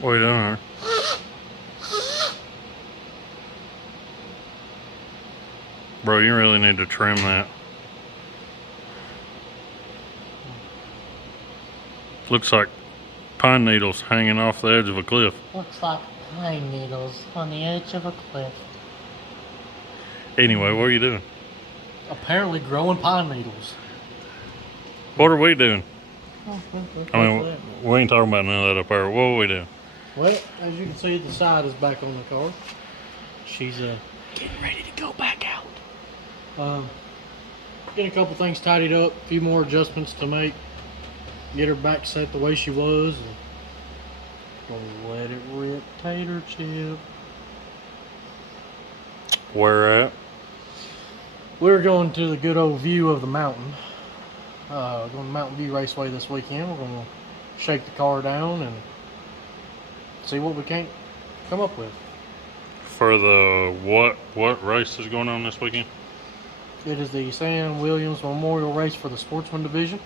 What are you doing there? Bro, you really need to trim that. Looks like pine needles hanging off the edge of a cliff. Looks like pine needles on the edge of a cliff. Anyway, what are you doing? Apparently growing pine needles. What are we doing? Oh, I mean, we ain't talking about none of that up there. What are we doing? well, as you can see, the side is back on the car. She's getting ready to go back out. Getting a couple things tidied up, a few more adjustments to make, get her back set the way she was, and gonna let it rip tater chip. Where at? We're going to the good old view of the mountain. Going to Mountain View Raceway this weekend. We're going to shake the car down and see what we can come up with. For the what race is going on this weekend? It is the Sam Williams Memorial Race for the Sportsman Division.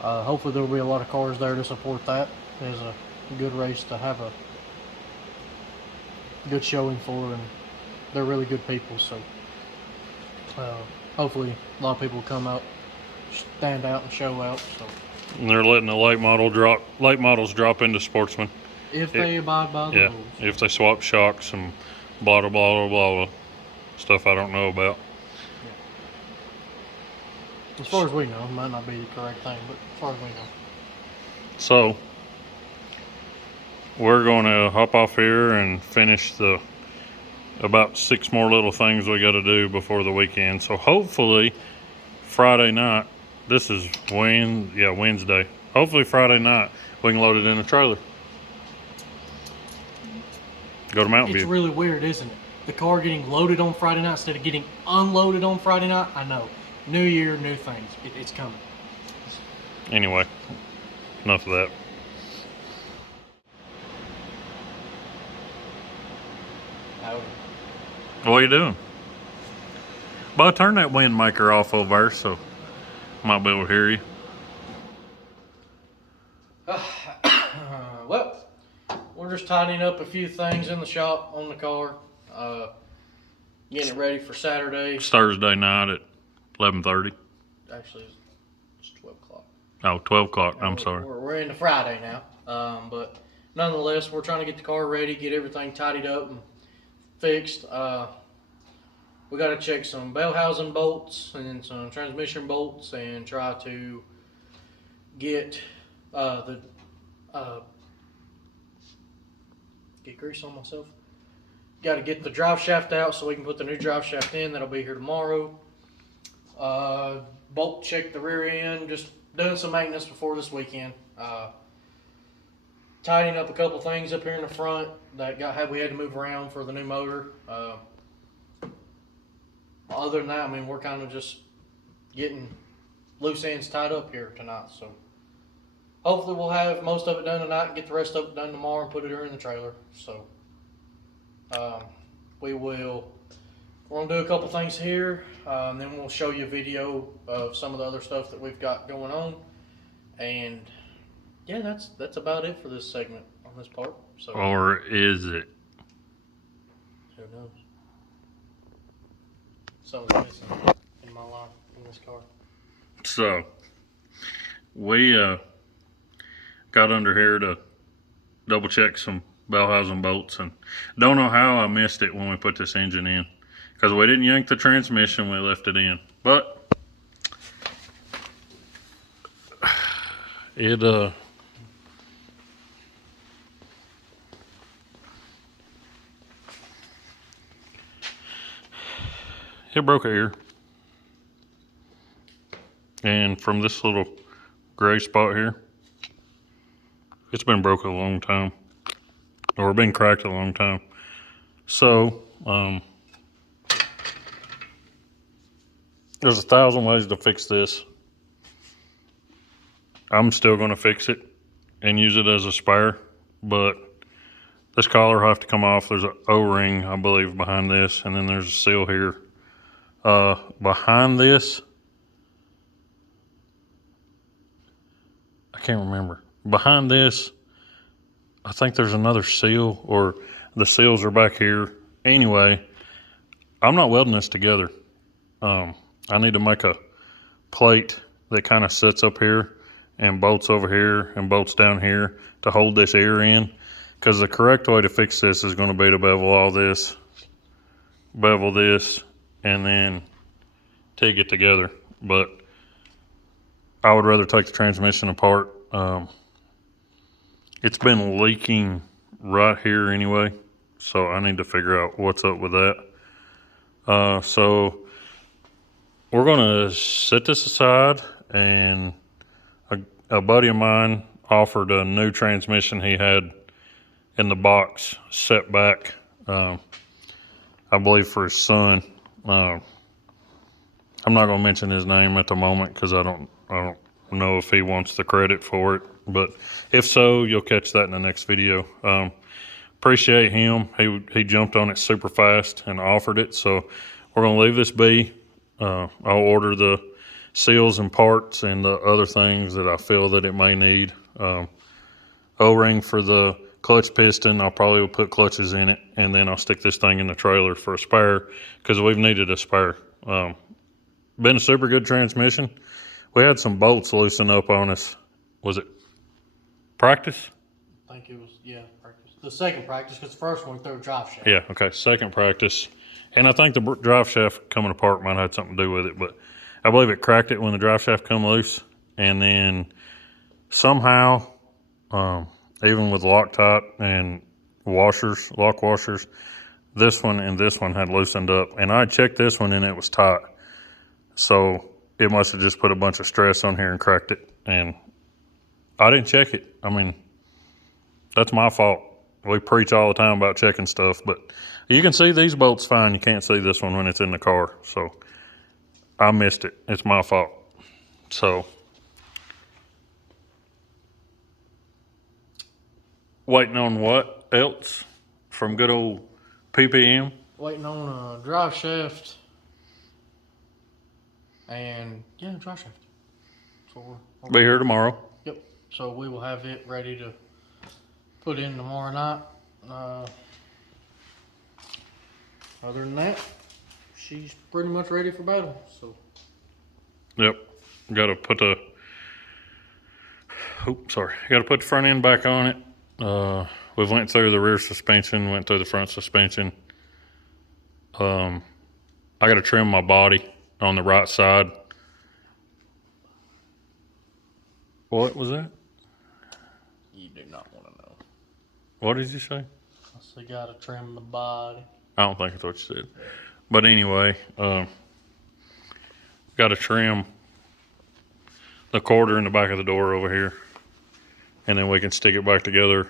Hopefully there will be a lot of cars there to support that. It's a good race to have a good showing for, and they're really good people, so hopefully a lot of people will come out, stand out and show out. So And they're letting the late models drop into Sportsman. if they abide by the rules. If they swap shocks and blah blah blah blah blah stuff I don't know about. As far as we know, it might not be the correct thing, but as far as we know. So we're going to hop off here and finish the about 6 more little things we got to do before the weekend. So hopefully Friday night, this is Wednesday. Hopefully Friday night we can load it in a trailer. Go to Mountain It's View. really weird, isn't it? The car getting loaded on Friday night instead of getting unloaded on Friday night. I know. New year, new things. It's coming. Anyway, enough of that. What are you doing? Bud, turn that wind maker off over there so I might be able to hear you. Well, we're just tidying up a few things in the shop on the car. Getting it ready for Saturday. It's Thursday night at 11:30. Actually, it's 12 o'clock. Oh, 12 o'clock. I'm sorry. We're into Friday now. But nonetheless, we're trying to get the car ready, get everything tidied up and fixed. We got to check some bell housing bolts and some transmission bolts and try to get get grease on myself. Got to get the drive shaft out so we can put the new drive shaft in. That'll be here tomorrow. Bolt check the rear end. Just doing some maintenance before this weekend. Tidying up a couple things up here in the front that we had to move around for the new motor. Other than that, I mean, we're kind of just getting loose ends tied up here tonight. So hopefully we'll have most of it done tonight and get the rest of it done tomorrow and put it here in the trailer. So we're gonna do a couple things here, and then we'll show you a video of some of the other stuff that we've got going on. And yeah, that's about it for this segment on this part. So, Or is it? who knows? Something's missing in my life in this car. So, we got under here to double check some bell housing bolts, and don't know how I missed it when we put this engine in, because we didn't yank the transmission, we left it in. But it broke here, and from this little gray spot here, it's been broke a long time, or been cracked a long time. So there's 1,000 ways to fix this. I'm still going to fix it and use it as a spare, but this collar will have to come off. There's an O-ring, I believe, behind this, and then there's a seal here. Behind this, I can't remember. Behind this, I think there's another seal, or the seals are back here. Anyway, I'm not welding this together. I need to make a plate that kind of sits up here and bolts over here and bolts down here to hold this ear in, because the correct way to fix this is going to be to bevel all this, bevel this, and then TIG it together. But I would rather take the transmission apart. It's been leaking right here anyway, so I need to figure out what's up with that. So we're gonna set this aside, and a buddy of mine offered a new transmission he had in the box set back, I believe for his son. I'm not gonna mention his name at the moment because I don't know if he wants the credit for it, but if so, you'll catch that in the next video. Appreciate him. He jumped on it super fast and offered it, so we're gonna leave this be. I'll order the seals and parts and the other things that I feel that it may need. O-ring for the clutch piston. I'll probably put clutches in it, and then I'll stick this thing in the trailer for a spare, because we've needed a spare. Been a super good transmission. We had some bolts loosen up on us. Was it practice? I think it was, yeah, practice. The second practice, because the first one we threw a drive shaft. Yeah, okay, second practice. And I think the drive shaft coming apart might have had something to do with it, but I believe it cracked it when the drive shaft come loose. And then somehow, even with Loctite and washers, lock washers, this one and this one had loosened up. And I checked this one and it was tight. So it must have just put a bunch of stress on here and cracked it. And I didn't check it. I mean, that's my fault. We preach all the time about checking stuff, but you can see these bolts fine. You can't see this one when it's in the car. So I missed it. It's my fault. So waiting on what else from good old PPM? Waiting on a drive shaft. And yeah, drive shaft. So Be here tomorrow. Yep. So we will have it ready to put in tomorrow night. Other than that, she's pretty much ready for battle. So. Yep. Got to put the. Got to put the front end back on it. We've went through the rear suspension, went through the front suspension. I got to trim my body on the right side. What was that? You do not want to know. What did you say? I said, gotta trim the body. I don't think that's what you said. But anyway, got to trim the quarter in the back of the door over here. And then we can stick it back together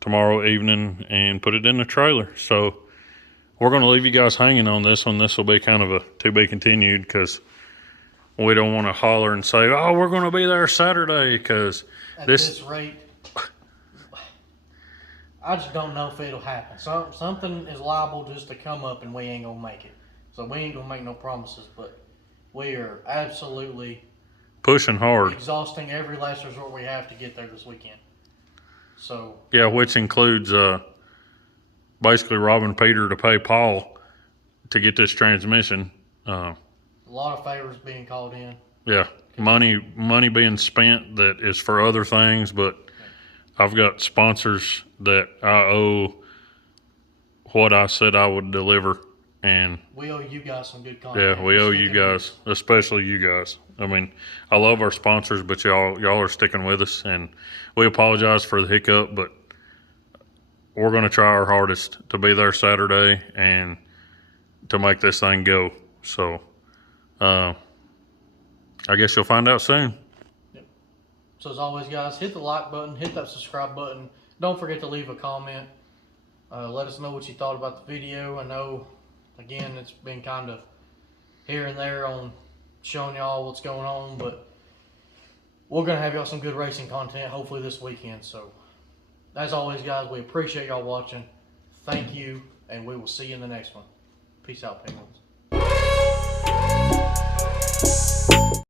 tomorrow evening and put it in the trailer. So we're going to leave you guys hanging on this one. This will be kind of a to be continued, because we don't want to holler and say, oh, we're going to be there Saturday, because at this rate, I just don't know if it'll happen. Something is liable just to come up and we ain't going to make it. So we ain't going to make no promises, but we are absolutely pushing hard, exhausting every last resort we have to get there this weekend. So yeah, which includes basically robbing Peter to pay Paul to get this transmission. A lot of favors being called in. Yeah, money being spent that is for other things, but I've got sponsors that I owe what I said I would deliver, and we owe you guys some good content. Yeah, we owe you guys, especially you guys. I mean, I love our sponsors, but y'all are sticking with us, and we apologize for the hiccup, but we're going to try our hardest to be there Saturday and to make this thing go. So, I guess you'll find out soon. Yep. So as always, guys, hit the like button, hit that subscribe button. Don't forget to leave a comment. Let us know what you thought about the video. I know, again, it's been kind of here and there on showing y'all what's going on, but we're going to have y'all some good racing content hopefully this weekend. So as always, guys, we appreciate y'all watching. Thank you, and we will see you in the next one. Peace out, penguins.